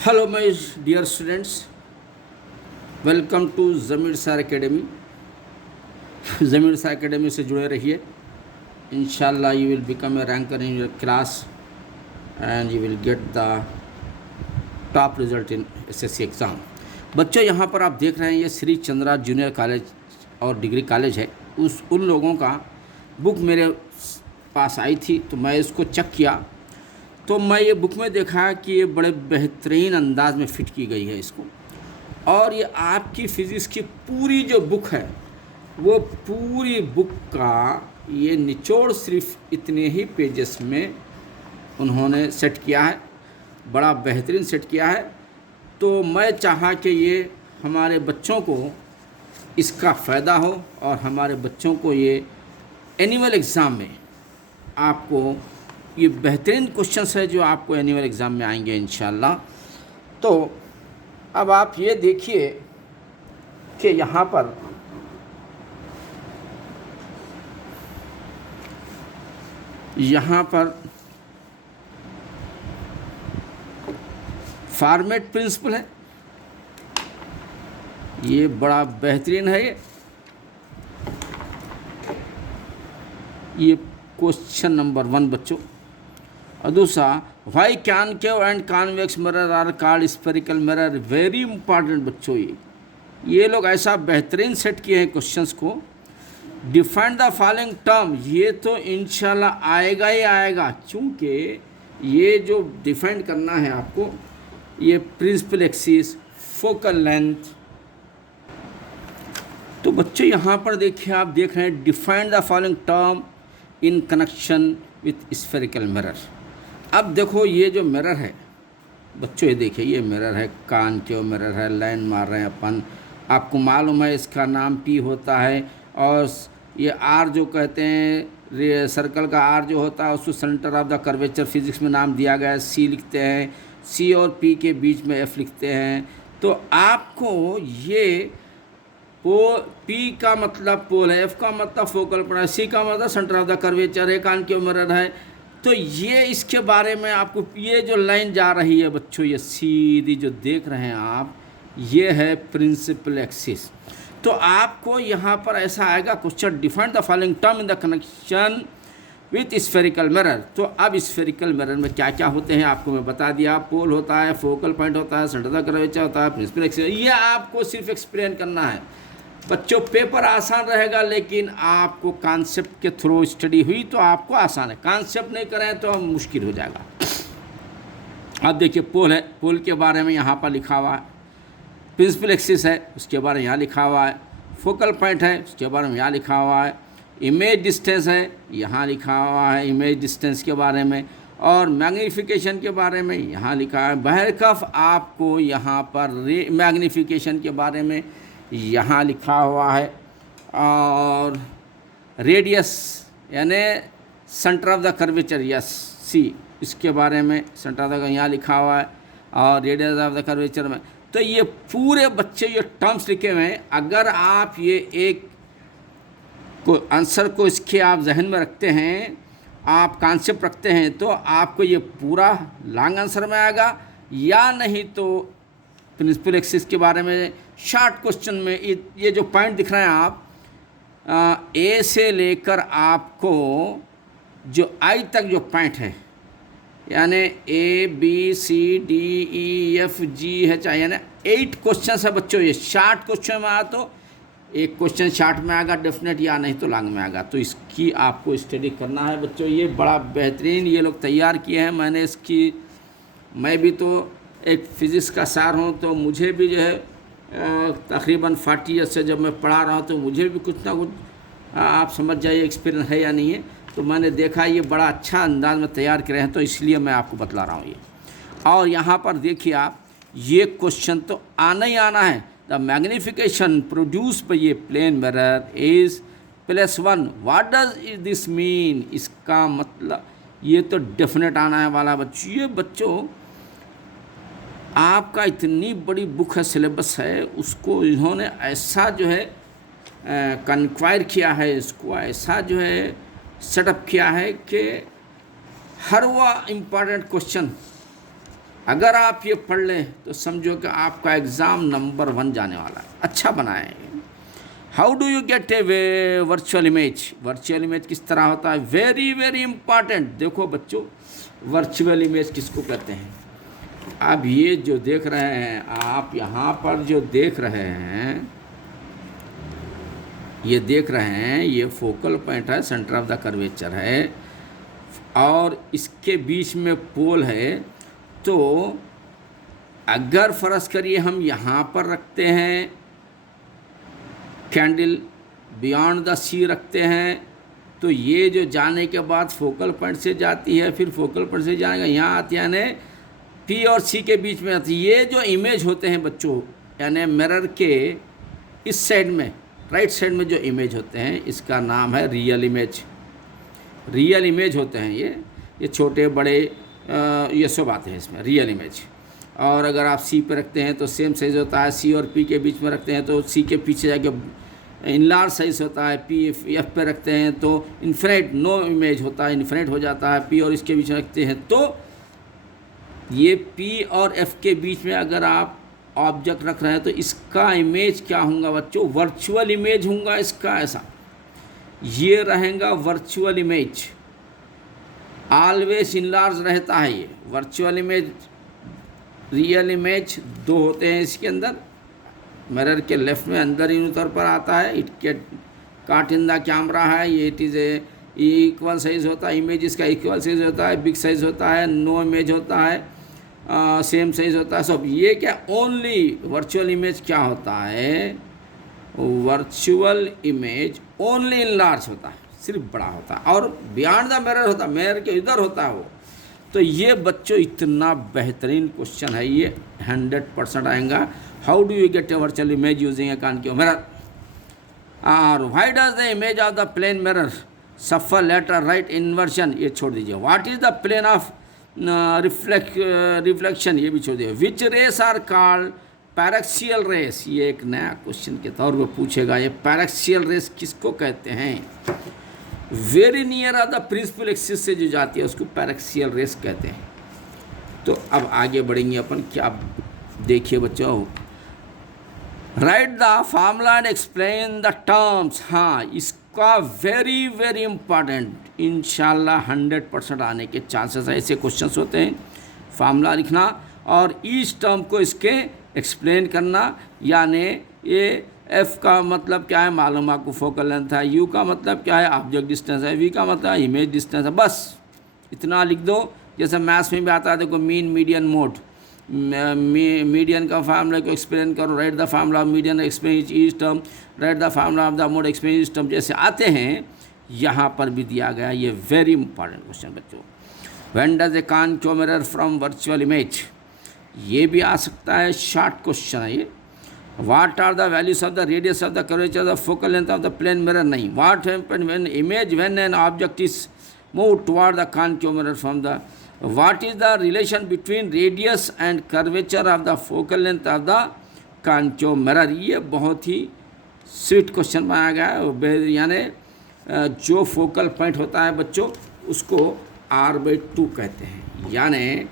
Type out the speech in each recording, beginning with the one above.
Hello my dear students, welcome to Zameer sir academy. Zameer sir academy से जुड़े रहिए। इंशाल्लाह you will become a ranker in your class and you will get the top result in SSC exam. बच्चों, यहाँ पर आप देख रहे हैं ये श्री चंद्रा जूनियर कॉलेज और डिग्री कॉलेज है। उन लोगों का बुक मेरे पास आई थी तो मैं इसको चेक किया तो मैं ये बुक में देखा कि ये बड़े बेहतरीन अंदाज में फ़िट की गई है इसको। और ये आपकी फ़िज़िक्स की पूरी जो बुक है वो पूरी बुक का ये निचोड़ सिर्फ इतने ही पेजेस में उन्होंने सेट किया है, बड़ा बेहतरीन सेट किया है। तो मैं चाहा कि ये हमारे बच्चों को इसका फ़ायदा हो और हमारे बच्चों को ये एनुअल एग्ज़ाम में आपको ये बेहतरीन क्वेश्चंस है जो आपको एनुअल एग्ज़ाम में आएंगे इंशाल्लाह। तो अब आप ये देखिए कि यहाँ पर फॉर्मेट प्रिंसिपल है, ये बड़ा बेहतरीन है। ये क्वेश्चन नंबर 1 बच्चों। और दूसरा, why concave and convex mirror are called spherical mirror. Very important बच्चों, ये लोग ऐसा बेहतरीन सेट किए हैं क्वेश्चंस को। डिफाइन द फॉलोइंग टर्म, ये तो इंशाल्लाह आएगा ही आएगा, क्योंकि ये जो डिफाइन करना है आपको, ये प्रिंसिपल एक्सिस, फोकल लेंथ। तो बच्चों यहाँ पर देखिए, आप देख रहे हैं define the following term in connection with spherical mirror. अब देखो ये जो मिरर है बच्चों, ये देखिए ये मिरर है, कॉनकेव मिरर है, लाइन मार रहे हैं अपन। आपको मालूम है इसका नाम पी होता है और ये आर जो कहते हैं, सर्कल का आर जो होता है उसको centre of the curvature physics में नाम दिया गया है। सी लिखते हैं, सी और पी के बीच में एफ लिखते हैं। तो आपको ये पी का मतलब पोल है, एफ का मतलब फोकल पॉइंट है, सी का मतलब सेंटर ऑफ द कर्वेचर है, कॉनकेव मिरर है। तो ये इसके बारे में आपको, ये जो लाइन जा रही है बच्चों, ये सीधी जो देख रहे हैं आप, ये है प्रिंसिपल एक्सिस। तो आपको यहाँ पर ऐसा आएगा question, define the following term in the connection with spherical mirror. तो अब स्फेरिकल मिरर में क्या क्या होते हैं आपको मैं बता दिया। पोल होता है, फोकल पॉइंट होता है, सेंटर ऑफ द कर्वेचर होता है, प्रिंसिपल एक्सिस। ये आपको सिर्फ एक्सप्लेन करना है बच्चों। पेपर आसान रहेगा, लेकिन आपको कॉन्सेप्ट के थ्रू स्टडी हुई तो आपको आसान है। कॉन्सेप्ट नहीं करें तो मुश्किल हो जाएगा। अब देखिए पोल है, पोल के बारे में यहाँ पर लिखा हुआ है। प्रिंसिपल एक्सिस है, उसके बारे में यहाँ लिखा हुआ है। फोकल पॉइंट है, उसके बारे में यहाँ लिखा हुआ है। इमेज डिस्टेंस है, यहाँ लिखा हुआ है इमेज डिस्टेंस के बारे में। और मैग्नीफिकेशन के बारे में यहाँ लिखा है। बहरकफ आपको यहाँ पर मैग्नीफिकेशन के बारे में यहाँ लिखा हुआ है। और रेडियस यानी centre of the curvature, yes C, इसके बारे में सेंटर ऑफ द यहाँ लिखा हुआ है। और रेडियस ऑफ द कर्वेचर में। तो ये पूरे बच्चे ये टर्म्स लिखे हुए हैं। अगर आप ये एक को आंसर को इसके आप जहन में रखते हैं, आप कॉन्सेप्ट रखते हैं, तो आपको ये पूरा लॉन्ग आंसर में आएगा। या नहीं तो प्रिंसिपल एक्सिस के बारे में शॉर्ट क्वेश्चन में ये जो पॉइंट दिख रहे हैं आप, ए से लेकर आपको जो आई तक जो पॉइंट है, यानी A B C D E F G H I, यानी 8 क्वेश्चन है बच्चों। ये शॉर्ट क्वेश्चन में आया तो एक क्वेश्चन शॉर्ट में आएगा डेफिनेट, या नहीं तो लॉन्ग में आएगा। तो इसकी आपको स्टडी करना है बच्चों। ये बड़ा बेहतरीन ये लोग तैयार किए हैं। मैंने इसकी, मैं भी तो एक फ़िज़िक्स का सार हूँ, तो मुझे भी जो है तकरीबन 40 ईयर्स से जब मैं पढ़ा रहा हूँ तो मुझे भी कुछ ना कुछ आप समझ जाइए एक्सपीरियंस है या नहीं है। तो मैंने देखा ये बड़ा अच्छा अंदाज में तैयार करे हैं, तो इसलिए मैं आपको बतला रहा हूँ ये। और यहाँ पर देखिए आप, ये क्वेश्चन तो आना ही आना है। The magnification produce by a plane mirror is +1। What does this mean? इसका मतलब ये तो डेफिनेट आना है वाला बच्चों। ये बच्चों आपका इतनी बड़ी बुक है, सिलेबस है, उसको इन्होंने ऐसा जो है कन्क्वायर किया है, इसको ऐसा जो है सेटअप किया है कि हर वो इम्पॉर्टेंट क्वेश्चन अगर आप ये पढ़ लें तो समझो कि आपका एग्ज़ाम नंबर 1 जाने वाला है। अच्छा बनाए। How do you get a virtual image? Virtual image किस तरह होता है? Very very important. देखो बच्चों, वर्चुअल इमेज किसको कहते हैं? अब ये जो देख रहे हैं आप यहाँ पर, जो देख रहे हैं, ये फोकल पॉइंट है, सेंटर ऑफ द कर्वेचर है, और इसके बीच में पोल है। तो अगर फर्ज करिए हम यहाँ पर रखते हैं कैंडल, बियॉन्ड द सी रखते हैं, तो ये जो जाने के बाद फोकल पॉइंट से जाती है, फिर फोकल पॉइंट से जाएगा यहाँ आती है, यानी पी और सी के बीच में आती है। ये जो इमेज होते हैं बच्चों, यानी मिरर के इस साइड में, राइट साइड में जो इमेज होते हैं, इसका नाम है रियल इमेज। रियल इमेज होते हैं ये छोटे बड़े ये सब आते हैं इसमें, रियल इमेज। और अगर आप सी पे रखते हैं तो सेम साइज़ होता है, सी और पी के बीच में रखते हैं तो सी के पीछे जाके इनलार्ज साइज़ होता है, पी एफ पे रखते हैं तो इन्फिनिट नो इमेज होता है, इन्फिनिट हो जाता है। पी और इसके बीच में रखते हैं तो ये पी और एफ के बीच में अगर आप ऑब्जेक्ट रख रहे हैं तो इसका इमेज क्या होगा बच्चों? वर्चुअल इमेज होगा इसका। ऐसा ये रहेगा वर्चुअल इमेज, ऑलवेज इनलार्ज रहता है ये वर्चुअल इमेज। रियल इमेज 2 होते हैं इसके अंदर, मिरर के लेफ्ट में अंदर इन उतर पर आता है, इट के काट इन द कैमरा है, ये it is a equal size होता है, इमेज इसका इक्वल साइज होता है, बिग साइज होता है, नो इमेज होता है, सेम साइज होता है सब। ये क्या ओनली वर्चुअल इमेज क्या होता है? वर्चुअल इमेज ओनली इनलार्ज होता है, सिर्फ बड़ा होता है, और बियॉन्ड द मिरर होता है, मिरर के इधर होता है वो। तो ये बच्चों इतना बेहतरीन क्वेश्चन है, ये 100% आएगा। How do you get a virtual image using a concave mirror? और why does the image of the plane mirror suffer lateral right inversion? ये छोड़ दीजिए। What is the plane of reflection? ये भी छोड़ दीजिए। Which rays are called paraxial rays? ये एक नया क्वेश्चन के तौर पर पूछेगा। ये पैरेक्सियल रेस किसको कहते हैं? Very near of the principal axis से जो जाती है उसको पैरेक्सियल रेस कहते हैं। तो अब आगे बढ़ेंगे अपन। क्या देखिए बच्चों, right the formula and explain the terms. हाँ, इसका वेरी वेरी इंपॉर्टेंट, इंशाल्लाह 100% आने के चांसेस है। ऐसे क्वेश्चंस होते हैं, फार्मूला लिखना और ईच टर्म को इसके एक्सप्लेन करना। यानी ये एफ का मतलब क्या है मालूम आपको, फोकल लेंथ है। यू का मतलब क्या है, ऑब्जेक्ट डिस्टेंस है। वी का मतलब इमेज डिस्टेंस है। बस इतना लिख दो। जैसे मैथ्स में भी आता है, देखो मीन मीडियन मोड, मीडियन का फार्मूला को एक्सप्लेन करो, right the formula of median explain each term, right the formula of the mode explain each term, जैसे आते हैं यहाँ पर भी दिया गया। ये वेरी इंपॉर्टेंट क्वेश्चन बच्चों। When does a concave mirror from virtual image? ये भी आ सकता है, शॉर्ट क्वेश्चन है ये। What are the values of the radius of the curvature of the focal length of the plane mirror? नहीं। What happens when an object is moved toward the concave mirror from the? What is the relation between radius and curvature of the focal length of the concave mirror? ये बहुत ही sweet question बनाया गया है। यानी जो focal point होता है बच्चों उसको R/2 कहते हैं। यानी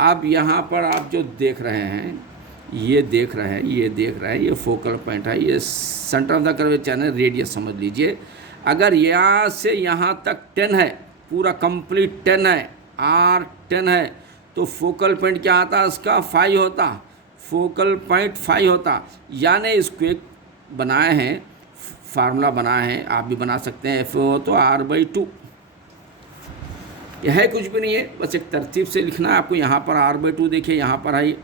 अब यहाँ पर आप जो देख रहे हैं, ये देख रहे हैं, ये फोकल पॉइंट है, ये सेंटर ऑफ द कर्वेचर है, रेडियस समझ लीजिए। अगर यहाँ से यहाँ तक 10 है, पूरा कंप्लीट 10 है, R10 है, तो फोकल पॉइंट क्या आता है इसका? 5 होता, फोकल पॉइंट 5 होता। यानी इसको एक बनाए हैं, फार्मूला बनाए हैं, आप भी बना सकते हैं। F हो तो R/2। यह है कुछ भी नहीं है, बस एक तरतीब से लिखना है आपको। यहाँ पर R/2 देखिए, यहाँ पर है,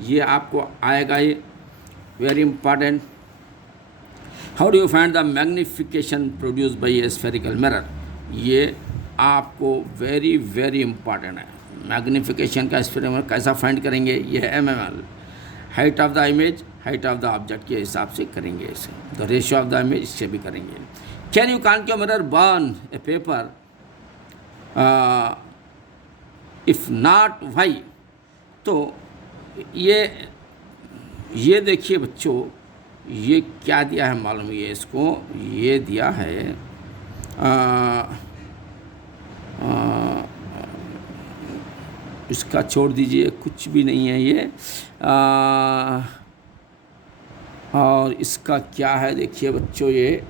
ये आपको आएगा। ये very important. How do you find the magnification produce by A spherical mirror? ये आपको वेरी वेरी इंपॉर्टेंट है। मैग्निफिकेशन का स्फेरिकल कैसा फाइंड करेंगे? ये है mml, height of the image, height of the object के हिसाब से करेंगे इसे। The ratio of the image, इससे भी करेंगे। Can you concave mirror burn A paper? If not why? तो ये देखिए बच्चों, ये क्या दिया है मालूम? ये इसको ये दिया है इसका छोड़ दीजिए, कुछ भी नहीं है ये। और इसका क्या है देखिए बच्चों, ये